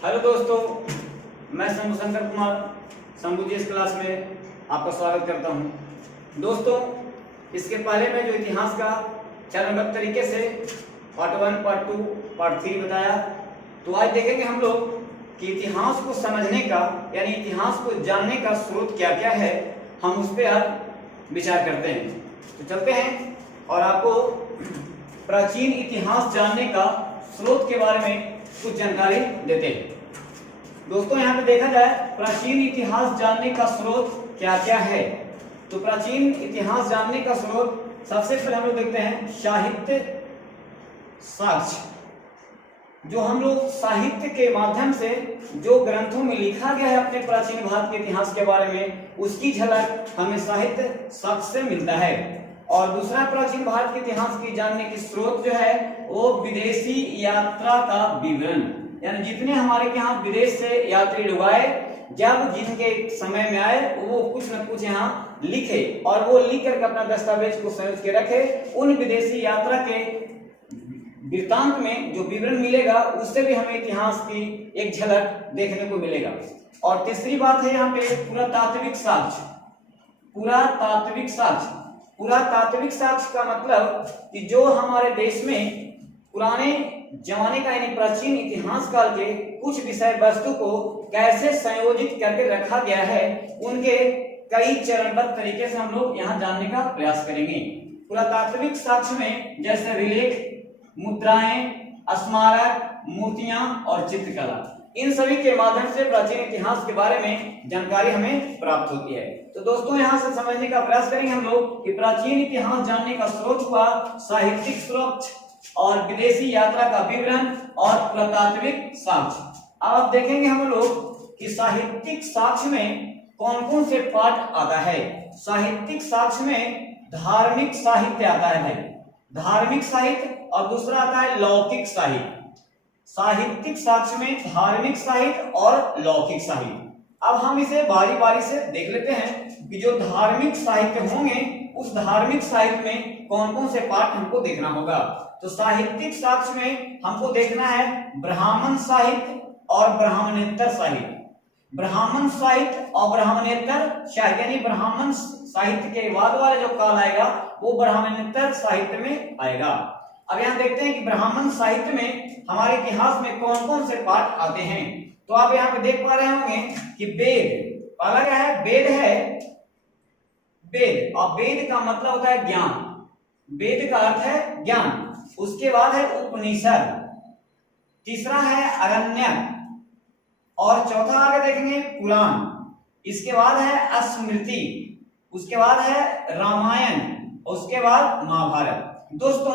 Hello दोस्तों, मैं शंभू शंकर कुमार शंभू जी इस क्लास में आपका स्वागत करता हूं। दोस्तों, इसके पहले मैं जो इतिहास का चरणबद्ध तरीके से पार्ट 1, पार्ट 2, पार्ट 3 बताया, तो आज देखेंगे हम लोग कि इतिहास को समझने का यानी इतिहास को जानने का स्रोत क्या क्या है, हम उस पर आज विचार करते हैं। तो चलते हैं और आपको प्राचीन इतिहास जानने का स्रोत के बारे में कुछ जानकारी देते हैं। दोस्तों, यहाँ पे देखा जाए प्राचीन इतिहास जानने का स्रोत क्या क्या है, तो प्राचीन इतिहास जानने का स्रोत सबसे पहले हम लोग देखते हैं साहित्य साक्ष्य। जो हम लोग साहित्य के माध्यम से जो ग्रंथों में लिखा गया है अपने प्राचीन भारत के इतिहास के बारे में, उसकी झलक हमें साहित्य साक्ष्य से मिलता है। और दूसरा प्राचीन भारत के इतिहास की जानने की स्रोत जो है वो विदेशी यात्रा का विवरण, यानी जितने हमारे यहाँ विदेश से यात्री लोग आए, जब जिनके समय में आए वो कुछ न कुछ यहाँ लिखे और वो लिख करके अपना दस्तावेज को संजो के रखे। उन विदेशी यात्रा के वृत्तांत में जो विवरण मिलेगा उससे भी हमें इतिहास की एक झलक देखने को मिलेगा। और तीसरी बात है यहाँ पे पुरातात्विक साक्ष्य। पुरातात्विक साक्ष्य, पुरातात्विक साक्ष्य का मतलब कि जो हमारे देश में पुराने जमाने का यानी प्राचीन इतिहास काल के कुछ विषय वस्तु को कैसे संयोजित करके रखा गया है, उनके कई चरणबद्ध तरीके से हम लोग यहाँ जानने का प्रयास करेंगे। पुरातात्विक साक्ष्य में जैसे अभिलेख, मुद्राएं, स्मारक, मूर्तियां और चित्रकला, इन सभी के माध्यम से प्राचीन इतिहास के बारे में जानकारी हमें प्राप्त होती है। तो दोस्तों, यहाँ से समझने का प्रयास करेंगे हम लोग कि प्राचीन इतिहास जानने का स्रोत हुआ साहित्यिक स्रोत और विदेशी यात्रा का विवरण और पुरातात्विक साक्ष्य। अब आप देखेंगे हम लोग कि साहित्यिक साक्ष्य में कौन कौन से पाठ आता है। साहित्यिक साक्ष्य में धार्मिक साहित्य आता है, धार्मिक साहित्य, और दूसरा आता है लौकिक साहित्य। साहित्यिक साक्ष्य में धार्मिक साहित्य और लौकिक साहित्य। अब हम इसे बारी बारी से देख लेते हैं कि जो धार्मिक साहित्य होंगे उस धार्मिक साहित्य में कौन कौन से पाठ हमको देखना होगा। तो साहित्यिक साक्ष्य में हमको देखना है ब्राह्मण साहित्य और ब्राह्मणेतर साहित्य। ब्राह्मण साहित्य और ब्राह्मणेतर साहित्य, यानी ब्राह्मण साहित्य के बाद वाला जो काल आएगा वो ब्राह्मणेतर साहित्य में आएगा। अब यहाँ देखते हैं कि ब्राह्मण साहित्य में हमारे इतिहास में कौन कौन से पाठ आते हैं। तो आप यहाँ पे देख पा रहे होंगे कि वेद, पहला क्या है, वेद है, वेद, और वेद का मतलब होता है ज्ञान, वेद का अर्थ है ज्ञान। उसके बाद है उपनिषद, तीसरा है अरण्यक, और चौथा आगे देखेंगे पुराण। इसके बाद है स्मृति, उसके बाद है रामायण, उसके बाद महाभारत। दोस्तों,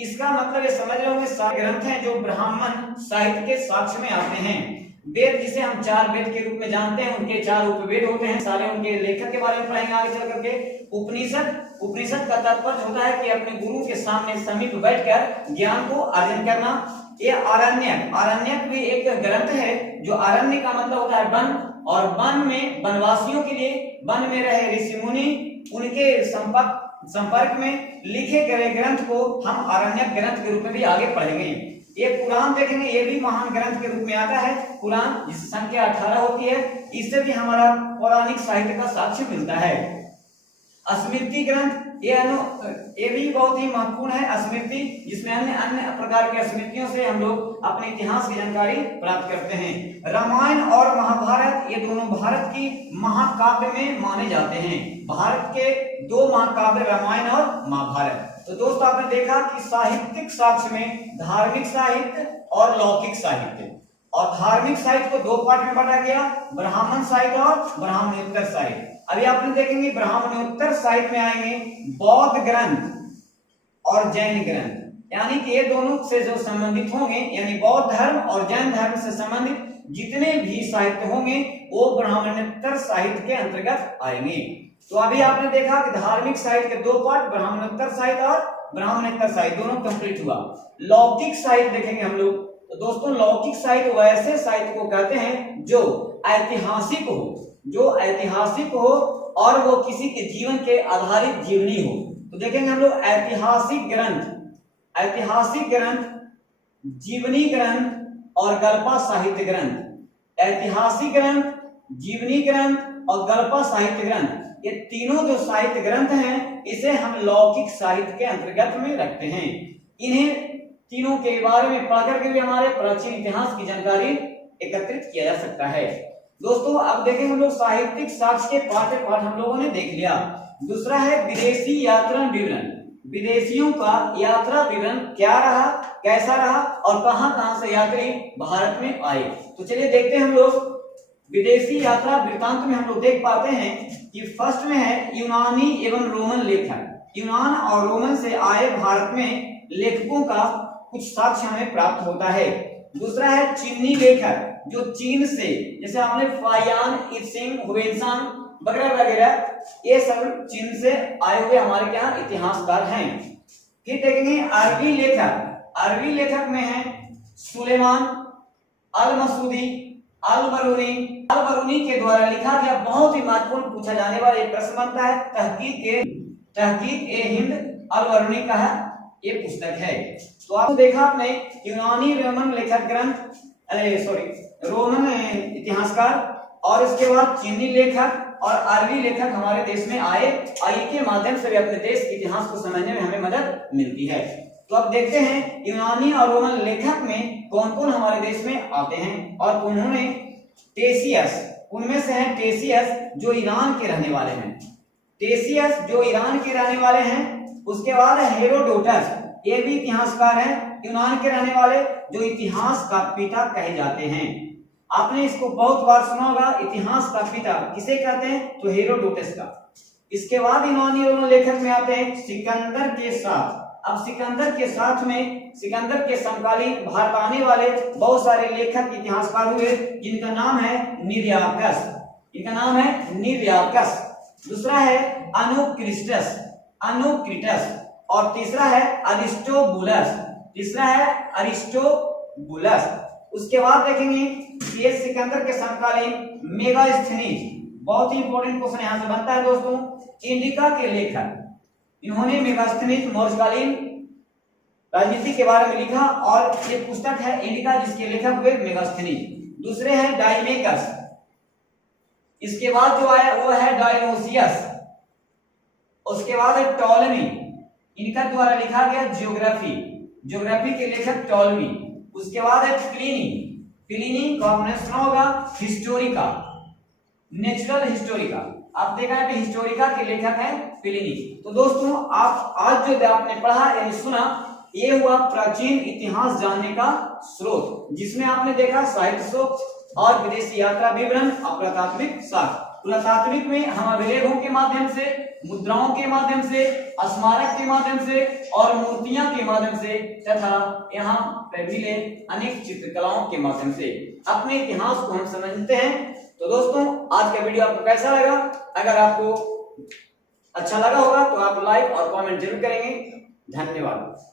इसका मतलब ये समझ रहे होंगे सारे ग्रंथ हैं जो ब्राह्मण साहित्य के साक्ष्य में आते हैं। वेद जिसे हम 4 वेद के रूप में जानते हैं, उनके 4 उपवेद होते हैं, सारे उनके लेखक के बारे में पढ़ेंगे आगे चल करके। उपनिषद, उपनिषद का तात्पर्य होता है कि अपने गुरु के सामने समीप बैठकर ज्ञान को अर्जन करना। ये अरण्यक, अरण्यक भी एक ग्रंथ है जो अरण्य का मतलब होता है वन, और वन में वनवासियों के लिए वन में रहे ऋषि मुनि उनके संपर्क में लिखे गए ग्रंथ को हम अरण्यक ग्रंथ के रूप में भी आगे पढ़ेंगे। ये पुराण देखेंगे, ये भी महान ग्रंथ के रूप में आता है। पुराण जिसकी संख्या 18 होती है, इससे भी हमारा पौराणिक साहित्य का साक्ष्य मिलता है। स्मृति ग्रंथ ये भी बहुत ही महत्वपूर्ण है। स्मृति जिसमें अन्य प्रकार के स्मृतियों से हम लोग अपने इतिहास की जानकारी प्राप्त करते हैं। रामायण और महाभारत ये दोनों भारत की महाकाव्य में माने जाते हैं। भारत के 2 महाकाव्य रामायण और महाभारत। तो दोस्तों, आपने देखा कि साहित्यिक साक्ष्य में धार्मिक साहित्य और लौकिक साहित्य, और धार्मिक साहित्य को 2 पार्ट में बांटा गया, ब्राह्मण साहित्य और ब्राह्मणोत्तर साहित्य। अभी आपने देखेंगे ब्राह्मणोत्तर साहित्य में आएंगे बौद्ध ग्रंथ और जैन ग्रंथ, यानी कि ये दोनों से जो संबंधित होंगे, यानी बौद्ध धर्म और जैन धर्म से संबंधित जितने भी साहित्य होंगे वो ब्राह्मणोत्तर साहित्य के अंतर्गत आएंगे। तो अभी आपने देखा कि धार्मिक साहित्य के 2 पार्ट, ब्राह्मणोत्तर साहित्य और ब्राह्मणेतर साहित्य, दोनों कंप्लीट हुआ। लौकिक साहित्य देखेंगे हम लोग। तो दोस्तों, लौकिक साहित्य वैसे साहित्य को कहते हैं जो ऐतिहासिक हो, जो ऐतिहासिक हो और वो किसी के जीवन के आधारित जीवनी हो। तो देखेंगे हम लोग ऐतिहासिक ग्रंथ, ऐतिहासिक ग्रंथ, जीवनी ग्रंथ, और गल्पा साहित्य ग्रंथ। ऐतिहासिक ग्रंथ, जीवनी ग्रंथ और गल्पा साहित्य ग्रंथ, ये तीनों जो साहित्य ग्रंथ हैं इसे हम लौकिक साहित्य के अंतर्गत में रखते हैं। इन्हें तीनों के बारे में पढ़ करके भी हमारे प्राचीन इतिहास की जानकारी एकत्रित किया जा सकता है। दोस्तों अब देखें हम लोग साहित्यिक साक्ष्य के पाठ हम लोगों ने देख लिया। दूसरा है विदेशी यात्रा विवरण। विदेशियों का यात्रा विवरण क्या रहा, कैसा रहा और कहां-कहां से यात्री भारत में आए। तो चलिए देखते हैं हम लोग विदेशी यात्रा वृत्तांत में हम लोग देख पाते हैं कि फर्स्ट में है यूनानी एवं रोमन लेखक। यूनान और रोमन से आए भारत में लेखकों का कुछ साक्ष्य हमें प्राप्त होता है। दूसरा है चीनी लेखक, जो चीन से, जैसे आपने फायान, इत्सिंग, हुवेनसांग वगैरह वगैरह, ये सब चीन से आए हुए हमारे क्या इतिहासकार हैं। फिर देखेंगे अरबी लेखक। अरबी लेखक में है सुलेमान, अल मसूदी, अल बरूनी के द्वारा लिखा गया बहुत ही महत्वपूर्ण पूछा जाने वाला एक प्रश्न बनता है तहकीक ए हिंद अल बरूनी का है ये पुस्तक है। तो आपने देखा आपने यूनानी रोमन लेखक ग्रंथ, रोमन इतिहासकार और इसके बाद चीनी लेखक और अरबी लेखक हमारे देश में आए और इनके माध्यम से भी अपने देश के इतिहास को समझने में हमें मदद मिलती है। तो अब देखते हैं यूनानी और रोमन लेखक में कौन कौन हमारे देश में आते हैं। और उन्होंने टेसियस, उनमें से है टेसियस जो ईरान के रहने वाले हैं। टेसियस जो ईरान के रहने वाले हैं। उसके बाद हेरोडोटस, ये भी इतिहासकार हैं यूनान के रहने वाले, जो इतिहास का पिता कहे जाते हैं। आपने इसको बहुत बार सुना होगा, इतिहास का पिता किसे कहते हैं, तो हेरोडोटस का। इसके बाद यूनानी रोमन लेखक में आते हैं सिकंदर के साथ। अब सिकंदर के साथ में सिकंदर के समकालीन भारत आने वाले बहुत सारे लेखक इतिहासकार हुए जिनका नाम है निर्याकस। इनका नाम है निर्याकस। दूसरा है अनुक्रिटस और तीसरा है अरिस्टोबुलस। उसके बाद देखेंगे ये सिकंदर के समकालीन मेगास्थनीज, बहुत ही इंपॉर्टेंट क्वेश्चन यहां से बनता है दोस्तों। इंडिका के लेखक, इन्होंने मेगास्थनीज मौर्यकालीन राजनीति के बारे में लिखा और ये पुस्तक है इंडिका जिसके लेखक हुए मेगास्थनीज। दूसरे हैं डाइमेकस। इसके बाद जो आया वो है डायोनिसियस। उसके बाद है टॉलमी, इनका द्वारा लिखा गया ज्योग्राफी के लेखक टॉलमी। उसके बाद है प्लिनी को आपने सुना होगा, हिस्टोरिका, नेचुरल हिस्टोरिका। आप देखा है हिस्टोरिका के लेखक हैं प्लिनी। तो दोस्तों आप आज जो आपने पढ़ा यानी सुना, ये हुआ प्राचीन इतिहास जानने का स्रोत, जिसमें आपने देखा साहित्य स्रोत और विदेशी यात्रा विवरण और पुरातात्विक साक्ष्य। पुरातात्विक में हम अभिलेखों के माध्यम से, मुद्राओं के माध्यम से, स्मारक के माध्यम से और मूर्तियां के माध्यम से तथा यहाँ पे मिले अनेक चित्रकलाओं के माध्यम से अपने इतिहास को हम समझते हैं। तो दोस्तों आज का वीडियो आपको कैसा लगा? अगर आपको अच्छा लगा होगा तो आप लाइक और कमेंट जरूर करेंगे। धन्यवाद।